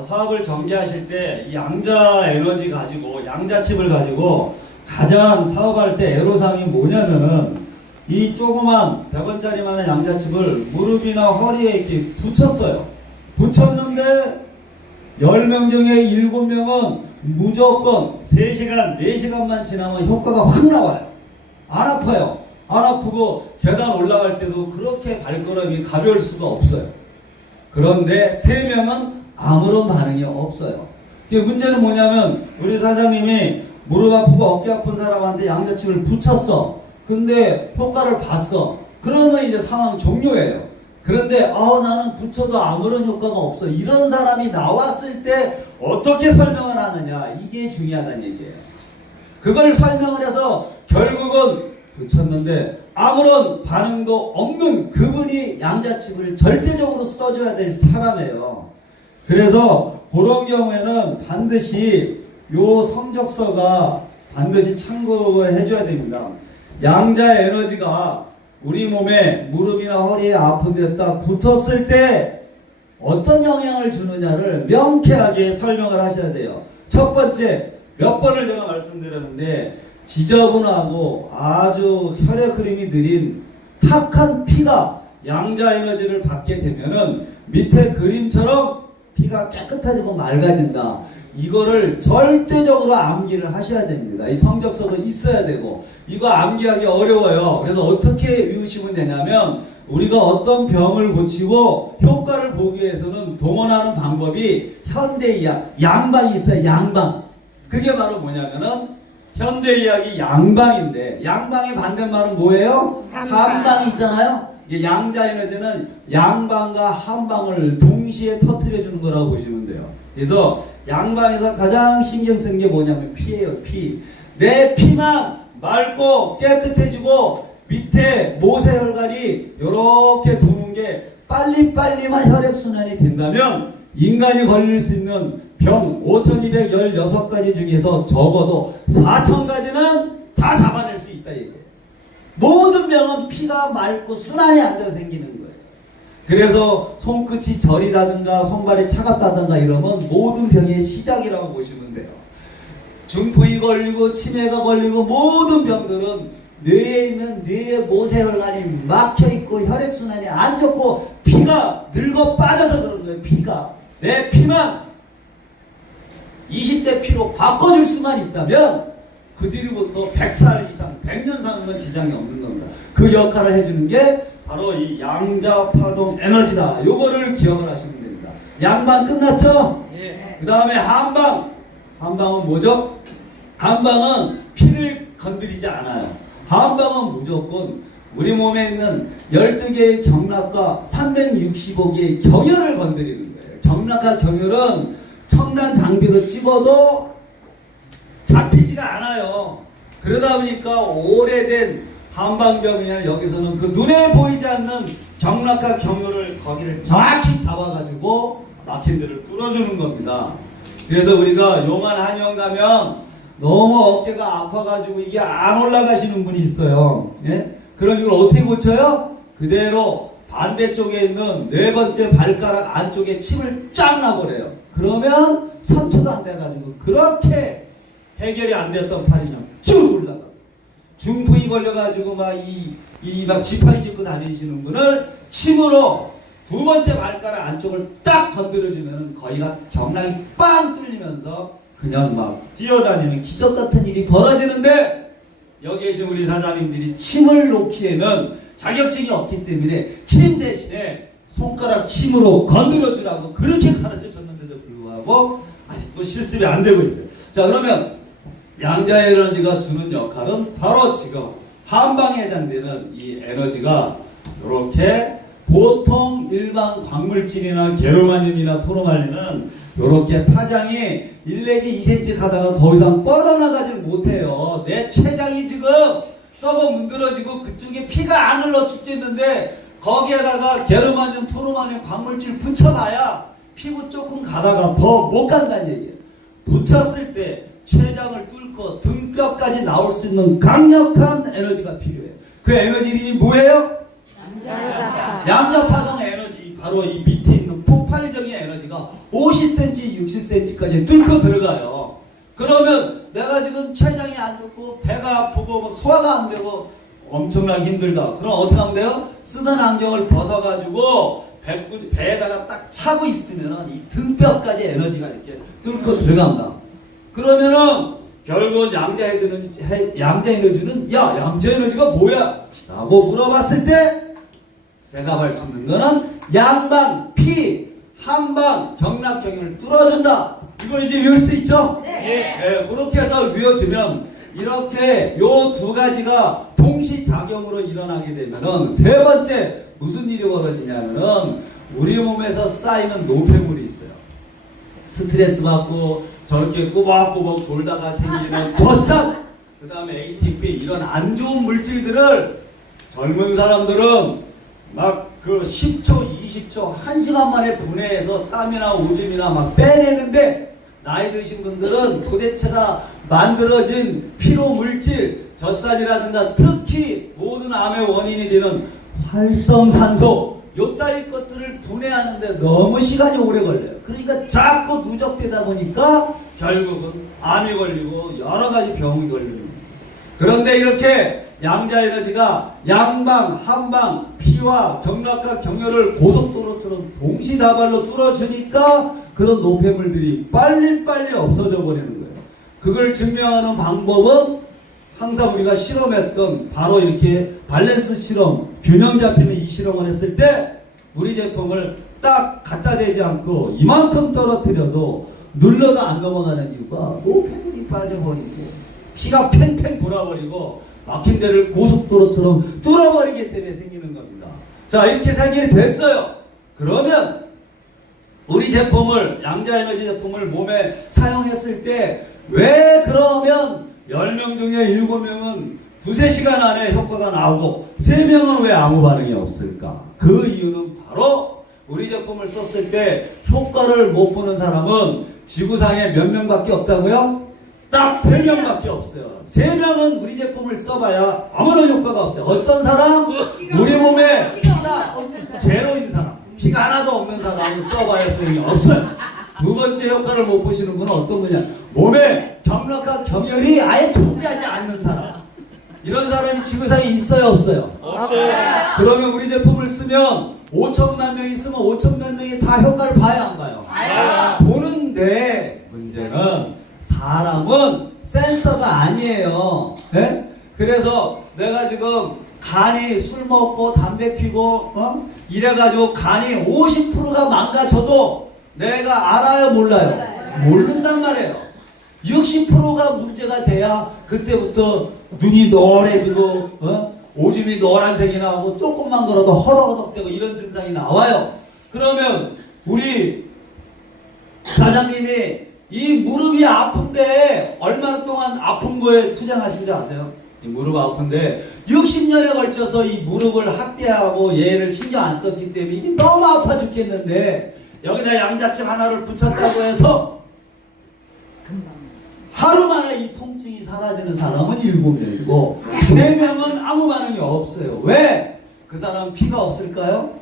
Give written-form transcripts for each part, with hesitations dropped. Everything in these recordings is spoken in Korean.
사업을 전개하실 때 이 양자 에너지 가지고 양자칩을 가지고 가장 사업할 때 애로사항이 뭐냐면은 이 조그만 100원짜리만한 양자칩을 무릎이나 허리에 이렇게 붙였어요. 붙였는데 10명 중에 7명은 무조건 3시간, 4시간만 지나면 효과가 확 나와요. 안 아파요. 안 아프고 계단 올라갈 때도 그렇게 발걸음이 가벼울 수가 없어요. 그런데 3명은 아무런 반응이 없어요. 문제는 뭐냐면 우리 사장님이 무릎 아프고 어깨 아픈 사람한테 양자칩을 붙였어. 근데 효과를 봤어. 그러면 이제 상황 종료예요. 그런데 나는 붙여도 아무런 효과가 없어. 이런 사람이 나왔을 때 어떻게 설명을 하느냐. 이게 중요하다는 얘기예요. 그걸 설명을 해서 결국은 붙였는데 아무런 반응도 없는 그분이 양자칩을 절대적으로 써줘야 될 사람이에요. 그래서 그런 경우에는 반드시 요 성적서가 반드시 참고해 줘야 됩니다. 양자 에너지가 우리 몸에 무릎이나 허리에 아픈 데 딱 붙었을 때 어떤 영향을 주느냐를 명쾌하게 설명을 하셔야 돼요. 첫 번째, 몇 번을 제가 말씀드렸는데 지저분하고 아주 혈액 흐름이 느린 탁한 피가 양자 에너지를 받게 되면은 밑에 그림처럼 피가 깨끗해지고 맑아진다. 이거를 절대적으로 암기를 하셔야 됩니다. 이 성적서도 있어야 되고 이거 암기하기 어려워요. 그래서 어떻게 외우시면 되냐면 우리가 어떤 병을 고치고 효과를 보기 위해서는 동원하는 방법이 현대의학 양방이 있어요. 양방. 그게 바로 뭐냐면은 현대의학이 양방인데 양방의 반대말은 뭐예요? 한방이 있잖아요. 양자 에너지는 양방과 한방을 동시에 터뜨려 주는 거라고 보시면 돼요. 그래서 양방에서 가장 신경 쓴 게 뭐냐면 피예요. 피. 내 피만 맑고 깨끗해지고 밑에 모세혈관이 이렇게 도는 게 빨리빨리만 혈액순환이 된다면 인간이 걸릴 수 있는 병 5216가지 중에서 적어도 4000가지는 다 잡아낼 수 있다 이거예요. 모든 병은 피가 맑고 순환이 안 돼서 생기는 거예요. 그래서 손끝이 저리다든가 손발이 차갑다든가 이러면 모든 병의 시작이라고 보시면 돼요. 중풍이 걸리고 치매가 걸리고 모든 병들은 뇌에 있는 뇌의 모세혈관이 막혀있고 혈액순환이 안 좋고 피가 늙어 빠져서 그런 거예요. 피가. 내 피만 20대 피로 바꿔줄 수만 있다면 그 뒤로부터 100살 이상, 100년 사는 지장이 없는 겁니다. 그 역할을 해주는 게 바로 이 양자파동 에너지다. 요거를 기억을 하시면 됩니다. 양방 끝났죠? 예. 그 다음에 한방. 한방은 뭐죠? 한방은 피를 건드리지 않아요. 한방은 무조건 우리 몸에 있는 12개의 경락과 365개의 경혈을 건드리는 거예요. 경락과 경혈은 첨단 장비로 찍어도 잡히지가 않아요. 그러다 보니까 오래된 한방병이나 여기서는 그 눈에 보이지 않는 경락과 경혈을 거기를 정확히 잡아가지고 막힌 데를 뚫어주는 겁니다. 그래서 우리가 용안 한의원 가면 너무 어깨가 아파가지고 이게 안 올라가시는 분이 있어요. 예? 그럼 이걸 어떻게 고쳐요? 그대로 반대쪽에 있는 4번째 발가락 안쪽에 침을 쫙 놔버려요. 그러면 3초도 안 돼가지고 그렇게 해결이 안 됐던 팔이 그냥 쭉 올라가. 중풍이 걸려가지고 막 지팡이 짚고 다니시는 분을 침으로 2번째 발가락 안쪽을 딱 건드려주면 거기가 경락이 빵 뚫리면서 그냥 막 뛰어다니는 기적 같은 일이 벌어지는데 여기 계신 우리 사장님들이 침을 놓기에는 자격증이 없기 때문에 침 대신에 손가락 침으로 건드려주라고 그렇게 가르쳐 줬는데도 불구하고 아직도 실습이 안 되고 있어요. 자, 그러면 양자 에너지가 주는 역할은 바로 지금 한방에 해당되는 이 에너지가 이렇게 보통 일반 광물질이나 게르마늄이나 토르말린은 이렇게 파장이 1 내지 2cm 가다가 더 이상 뻗어나가지 못해요. 내 췌장이 지금 썩어 문드러지고 그쪽에 피가 안 흘러 죽겠는데 거기에다가 게르마늄, 토르말린 광물질 붙여놔야 피부 조금 가다가 더 못 간다는 얘기예요. 붙였을 때 췌장을 뚫고 등뼈까지 나올 수 있는 강력한 에너지가 필요해요. 그 에너지 이름이 뭐예요? 양자파동 에너지. 바로 이 밑에 있는 폭발적인 에너지가 50cm, 60cm까지 뚫고 들어가요. 그러면 내가 지금 췌장이 안 좋고 배가 아프고 막 소화가 안 되고 엄청나게 힘들다. 그럼 어떻게 하면 돼요? 쓰던 안경을 벗어가지고 배에다가 딱 차고 있으면은 이 등뼈까지 에너지가 이렇게 뚫고 들어간다. 그러면은 결국 양자 에너지는 야, 양자 에너지가 뭐야? 라고 물어봤을 때 대답할 수 있는 거는 양방, 피, 한방, 경락경을 뚫어준다. 이걸 이제 외울 수 있죠? 네. 그렇게 해서 외워주면 이렇게 요 두 가지가 동시작용으로 일어나게 되면은 세 번째 무슨 일이 벌어지냐면은 우리 몸에서 쌓이는 노폐물이 있어요. 스트레스 받고 저렇게 꾸벅꾸벅 졸다가 생기는 젖산, 그 다음에 ATP 이런 안 좋은 물질들을 젊은 사람들은 막 그 10초, 20초, 1시간 만에 분해해서 땀이나 오줌이나 막 빼내는데 나이 드신 분들은 도대체가 만들어진 피로 물질, 젖산이라든가 특히 모든 암의 원인이 되는 활성산소 요 따위 것들을 분해하는데 너무 시간이 오래 걸려요. 그러니까 자꾸 누적되다 보니까 결국은 암이 걸리고 여러 가지 병이 걸리는 거예요. 그런데 이렇게 양자 에너지가 양방, 한방, 피와 경락과 경혈을 고속도로처럼 동시다발로 뚫어주니까 그런 노폐물들이 빨리빨리 없어져 버리는 거예요. 그걸 증명하는 방법은 항상 우리가 실험했던 바로 이렇게 밸런스 실험, 균형 잡히는 이 실험을 했을 때 우리 제품을 딱 갖다 대지 않고 이만큼 떨어뜨려도 눌러도 안 넘어가는 이유가 노폐물이 빠져버리고 피가 팽팽 돌아버리고 막힌 데를 고속도로처럼 뚫어버리기 때문에 생기는 겁니다. 자, 이렇게 생기게 됐어요. 그러면 우리 제품을, 양자에너지 제품을 몸에 사용했을 때 왜 그러면 10명 중에 7명은 두세 시간 안에 효과가 나오고 3명은 왜 아무 반응이 없을까? 그 이유는 바로 우리 제품을 썼을 때 효과를 못 보는 사람은 지구상에 몇 명밖에 없다고요? 딱 3명밖에 없어요. 3명은 우리 제품을 써봐야 아무런 효과가 없어요. 어떤 사람? 우리 몸에 피가 제로인 사람, 피가 하나도 없는 사람은 써봐야 소용이 없어요. 두 번째 효과를 못 보시는 분은 어떤 분이냐? 몸에 경락과 경혈이 아예 존재하지 않는 사람. 이런 사람이 지구상에 있어요, 없어요? 없어요. 그러면 우리 제품을 쓰면 5천만 명 있으면 5천만 명이 다 효과를 봐야 안 봐요? 보는데 문제는 사람은 센서가 아니에요. 네? 그래서 내가 지금 간이 술 먹고 담배 피고 이래가지고 간이 50%가 망가져도 내가 알아요, 몰라요? 모른단 말이에요. 60%가 문제가 돼야 그때부터 눈이 노래지고 오줌이 노란색이 나오고 조금만 걸어도 허덕허덕대고 이런 증상이 나와요. 그러면 우리 사장님이 이 무릎이 아픈데 얼마나 동안 아픈 거에 투쟁하신 줄 아세요? 이 무릎 아픈데 60년에 걸쳐서 이 무릎을 학대하고 얘를 신경 안 썼기 때문에 이게 너무 아파 죽겠는데 여기다 양자칩 하나를 붙였다고 해서 하루 만에 이 통증이 사라지는 사람은 7명이고 3명은 아무 반응이 없어요. 왜? 그 사람은 피가 없을까요?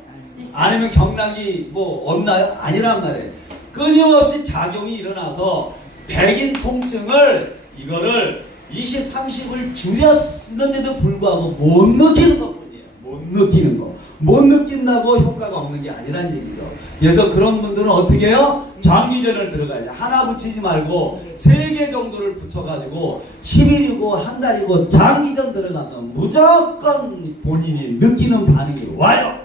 아니면 경락이 뭐 없나요? 아니란 말이에요. 끊임없이 작용이 일어나서 백인 통증을 이거를 20, 30을 줄였는데도 불구하고 못 느끼는 것뿐이에요. 못 느끼는 거. 못 느낀다고 효과가 없는 게 아니란 얘기죠. 그래서 그런 분들은 어떻게 해요? 장기전을 들어가야 돼. 하나 붙이지 말고 3개 정도를 붙여가지고 10일이고 한 달이고 장기전 들어가면 무조건 본인이 느끼는 반응이 와요.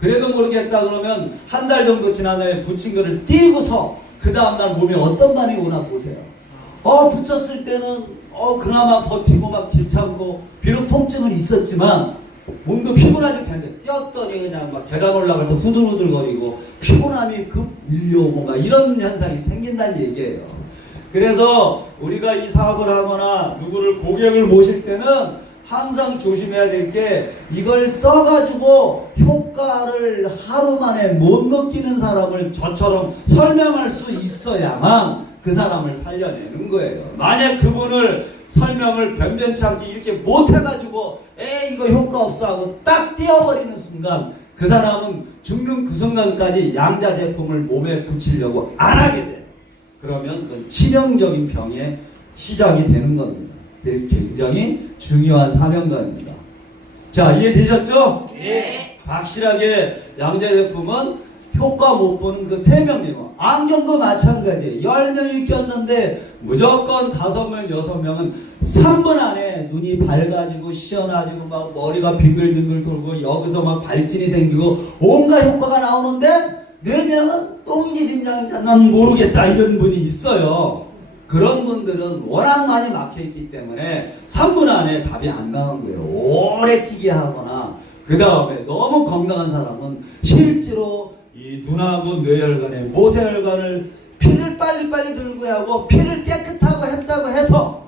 그래도 모르겠다 그러면 한 달 정도 지난 후에 붙인 거를 띄고서 그 다음날 몸에 어떤 반응이 오나 보세요. 붙였을 때는 그나마 버티고 막 괜찮고 비록 통증은 있었지만 몸도 피곤하지 않는데 뛰었더니 그냥 막 계단 올라갈 때 후들후들거리고 피곤함이 급 밀려오고 막 이런 현상이 생긴다는 얘기예요. 그래서 우리가 이 사업을 하거나 누구를 고객을 모실 때는 항상 조심해야 될 게 이걸 써가지고 효과를 하루 만에 못 느끼는 사람을 저처럼 설명할 수 있어야만 그 사람을 살려내는 거예요. 만약 그분을 설명을 변변치 않게 이렇게 못해가지고 이거 효과 없어 하고 딱 띄어버리는 순간 그 사람은 죽는 그 순간까지 양자 제품을 몸에 붙이려고 안 하게 돼. 그러면 그건 치명적인 병의 시작이 되는 겁니다. 그래서 굉장히 중요한 사명감입니다. 자, 이해되셨죠? 네. 확실하게 양자 제품은 효과 못 보는 그 3명 미만. 안경도 마찬가지예요. 10명이 꼈는데 무조건 5명, 6명은 3분 안에 눈이 밝아지고 시원해지고 막 머리가 빙글빙글 돌고 여기서 막 발진이 생기고 온갖 효과가 나오는데 4명은 똥인지 진장인지 난 모르겠다 이런 분이 있어요. 그런 분들은 워낙 많이 막혀있기 때문에 3분 안에 답이 안 나오는 거예요. 오래 끼게 하거나 그 다음에 너무 건강한 사람은 실제로 이 눈하고 뇌혈관에 모세혈관을 피를 빨리빨리 들고 하고 피를 깨끗하고 했다고 해서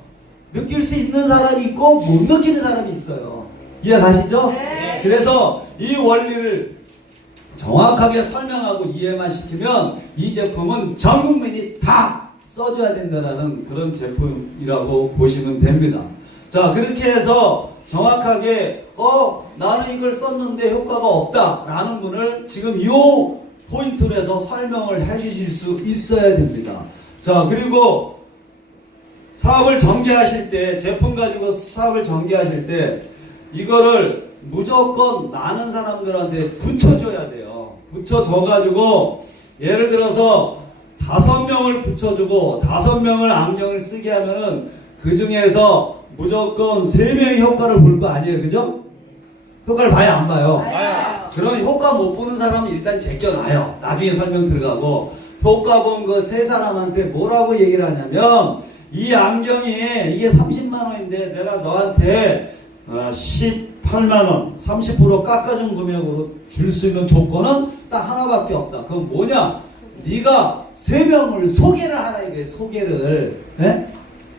느낄 수 있는 사람이 있고 못 느끼는 사람이 있어요. 이해가시죠? 네. 그래서 이 원리를 정확하게 설명하고 이해만 시키면 이 제품은 전 국민이 다 써줘야 된다는 그런 제품이라고 보시면 됩니다. 자, 그렇게 해서 정확하게 나는 이걸 썼는데 효과가 없다 라는 분을 지금 이 포인트로 해서 설명을 해 주실 수 있어야 됩니다. 자, 그리고 사업을 전개하실 때, 제품 가지고 사업을 전개하실 때 이거를 무조건 많은 사람들한테 붙여줘야 돼요. 붙여줘가지고 예를 들어서 5명을 붙여주고 5명을 안경을 쓰게 하면은 그 중에서 무조건 3명이 효과를 볼 거 아니에요. 그죠? 효과를 봐야 안 봐요? 봐요. 그럼 효과 못 보는 사람은 일단 제껴놔요. 나중에 설명 들어가고 효과 본 그 3사람한테 뭐라고 얘기를 하냐면 이 안경이 이게 30만 원인데 내가 너한테 18만 원 30% 깎아준 금액으로 줄 수 있는 조건은 딱 하나밖에 없다. 그건 뭐냐? 네가 3명을 소개를 하라 이게 소개를. 네?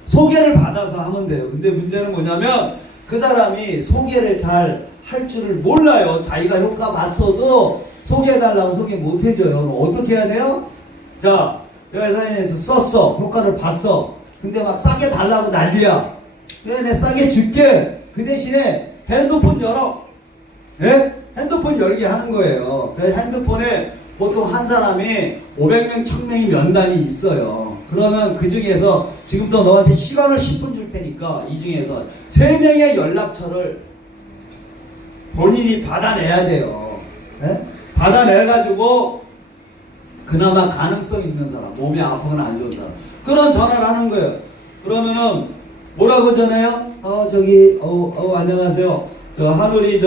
소개를 받아서 하면 돼요. 근데 문제는 뭐냐면 그 사람이 소개를 잘 할 줄을 몰라요. 자기가 효과 봤어도 소개해달라고 소개 못 해줘요. 어떻게 해야 돼요? 자, 내가 회사에서 썼어. 효과를 봤어. 근데 막 싸게 달라고 난리야. 그래, 내 싸게 줄게. 그 대신에 핸드폰 열어. 예? 핸드폰 열게 하는 거예요. 그래서 핸드폰에 보통 한 사람이 500명, 1000명이 면담이 있어요. 그러면 그 중에서 지금도 너한테 시간을 10분 줄 테니까 이 중에서 3명의 연락처를 본인이 받아내야 돼요. 네? 받아내가지고 그나마 가능성 있는 사람, 몸이 아프거나 안 좋은 사람 그런 전화를 하는 거예요. 그러면은 뭐라고 전해요? 안녕하세요. 저 하늘이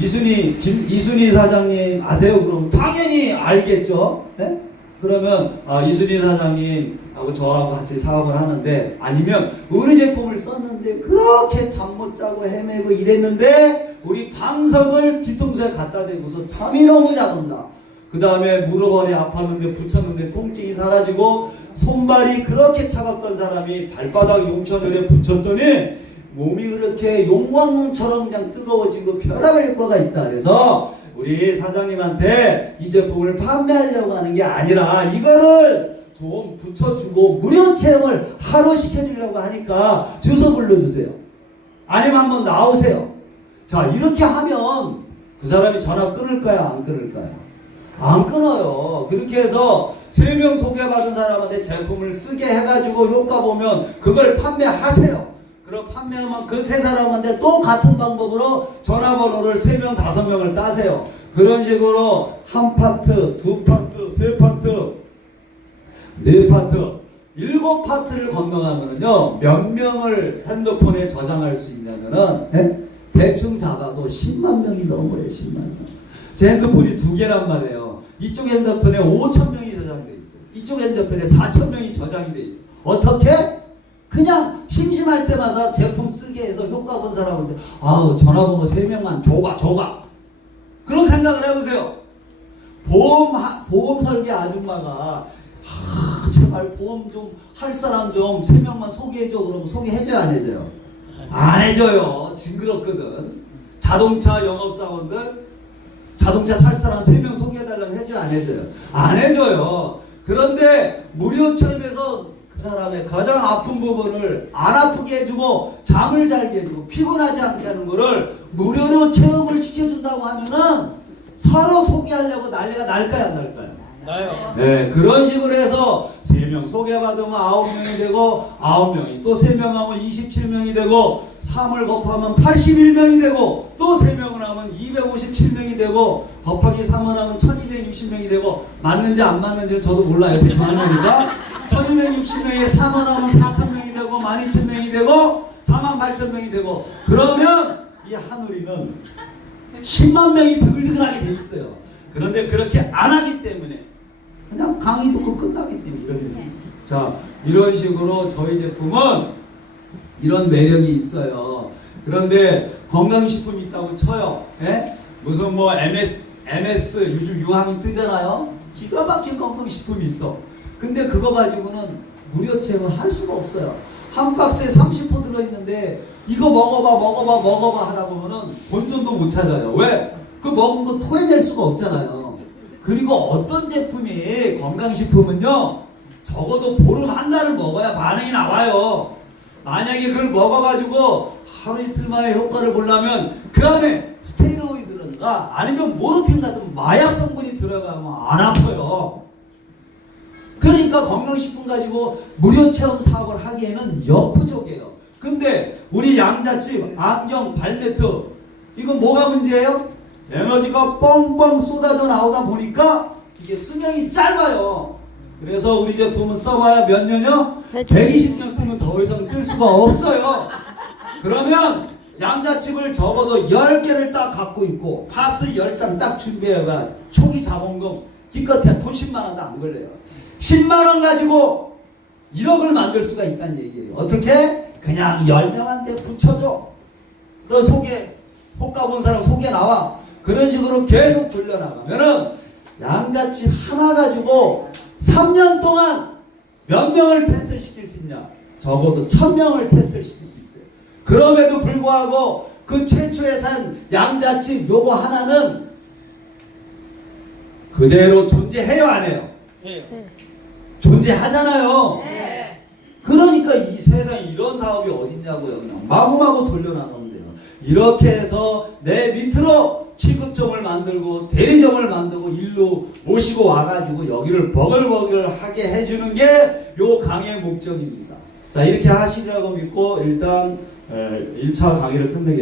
이순희 사장님 아세요? 그럼 당연히 알겠죠. 네? 그러면 이순희 사장님하고 저하고 같이 사업을 하는데 아니면 우리 제품을 썼는데 그렇게 잠 못 자고 헤매고 이랬는데 우리 방석을 뒤통수에 갖다 대고서 잠이 너무 잘 온다. 그 다음에 무릎 허리 아팠는데 붙였는데 통증이 사라지고 손발이 그렇게 차갑던 사람이 발바닥 용천열에 붙였더니 몸이 그렇게 용광로처럼 그냥 뜨거워지고 별의별 효과가 있다. 그래서 우리 사장님한테 이 제품을 판매하려고 하는 게 아니라 이거를 좀 붙여주고 무료 체험을 하루 시켜주려고 하니까 주소 불러주세요. 아니면 한번 나오세요. 자, 이렇게 하면 그 사람이 전화 끊을까요? 안 끊을까요? 안 끊어요. 그렇게 해서 3명 소개받은 사람한테 제품을 쓰게 해가지고 효과 보면 그걸 판매하세요. 그럼 판매하면 그 3사람한테 또 같은 방법으로 전화번호를 3명, 5명을 따세요. 그런 식으로 한 파트, 2파트, 3파트, 4파트, 7파트를 건너가면은요, 몇 명을 핸드폰에 저장할 수 있냐면은, 대충 잡아도 10만 명이 넘어요, 10만 명. 제 핸드폰이 2개란 말이에요. 이쪽 핸드폰에 5,000명이 저장돼 있어요. 이쪽 핸드폰에 4,000명이 저장이 돼 있어요. 어떻게? 그냥 심심할 때마다 제품 쓰게 해서 효과 본 사람한테 전화번호 3명만 줘가 그럼 생각을 해보세요. 보험 설계 아줌마가 제발 보험 좀 할 사람 좀 3명만 소개해줘. 그러면 소개해줘요 안 해줘요? 안 해줘요. 징그럽거든. 자동차 영업사원들 자동차 살 사람 3명 소개해달라면 해줘요 안 해줘요? 안 해줘요. 그런데 무료 체험에서 그 사람의 가장 아픈 부분을 안 아프게 해주고 잠을 잘게 해주고 피곤하지 않게 하는 거를 무료로 체험을 시켜준다고 하면은 서로 소개하려고 난리가 날까요 안 날까요? 나요. 네, 그런 식으로 해서 3명 소개받으면 9명이 되고 9명이 또 3명 하면 27명이 되고 3을 곱하면 81명이 되고 또 3명을 하면 257명이 되고 곱하기 3을 하면 1260명이 되고 맞는지 안 맞는지는 저도 몰라요. 대충 하는 거니까 1260명에 3을 하면 4000명이 되고 12000명이 되고 48000명이 되고 그러면 이 하늘이는 10만 명이 드글드글하게 돼 있어요. 그런데 그렇게 안 하기 때문에 그냥 강의 듣고 끝나기 때문에 이런 식으로. 자, 이런 식으로 저희 제품은 이런 매력이 있어요. 그런데 건강식품이 있다고 쳐요. 예? 무슨 뭐 MS 요즘 유행이 뜨잖아요. 기가 막힌 건강식품이 있어. 근데 그거 가지고는 무료 체험을 할 수가 없어요. 한 박스에 30포 들어있는데 이거 먹어봐 하다 보면은 본전도 못 찾아요. 왜? 그 먹은 거 토해낼 수가 없잖아요. 그리고 어떤 제품이 건강식품은요 적어도 보름 한 달을 먹어야 반응이 나와요. 만약에 그걸 먹어가지고 하루 이틀 만에 효과를 보려면 그 안에 스테로이드든가 아니면 모르핀 같은 마약 성분이 들어가면 안 아파요. 그러니까 건강식품 가지고 무료 체험 사업을 하기에는 역부족이에요. 근데 우리 양자칩, 안경, 발매트 이건 뭐가 문제예요? 에너지가 뻥뻥 쏟아져 나오다 보니까 이게 수명이 짧아요. 그래서 우리 제품은 써봐야 몇 년이요? 120년 쓰면 더 이상 쓸 수가 없어요. 그러면 양자칩을 적어도 10개를 딱 갖고 있고 파스 10장 딱 준비해봐. 초기 자본금 기껏해야 돈 10만 원도 안 걸려요. 10만 원 가지고 1억을 만들 수가 있다는 얘기예요. 어떻게? 그냥 10명한테 붙여줘. 그럼 효과 본 사람 소개 나와. 그런 식으로 계속 돌려나가면은 양자칩 하나 가지고 3년 동안 몇 명을 테스트를 시킬 수 있냐? 적어도 1000명을 테스트를 시킬 수 있어요. 그럼에도 불구하고 그 최초에 산 양자칩 요거 하나는 그대로 존재해요 안 해요? 예. 존재하잖아요. 네. 그러니까 이 세상에 이런 사업이 어딨냐고요. 그냥 마구마구 돌려나가면 돼요. 이렇게 해서 내 밑으로 취급점을 만들고 대리점을 만들고 일로 모시고 와가지고 여기를 버글버글하게 해주는 게 요 강의 목적입니다. 자, 이렇게 하시리라고 믿고 일단 1차 강의를 끝내겠습니다.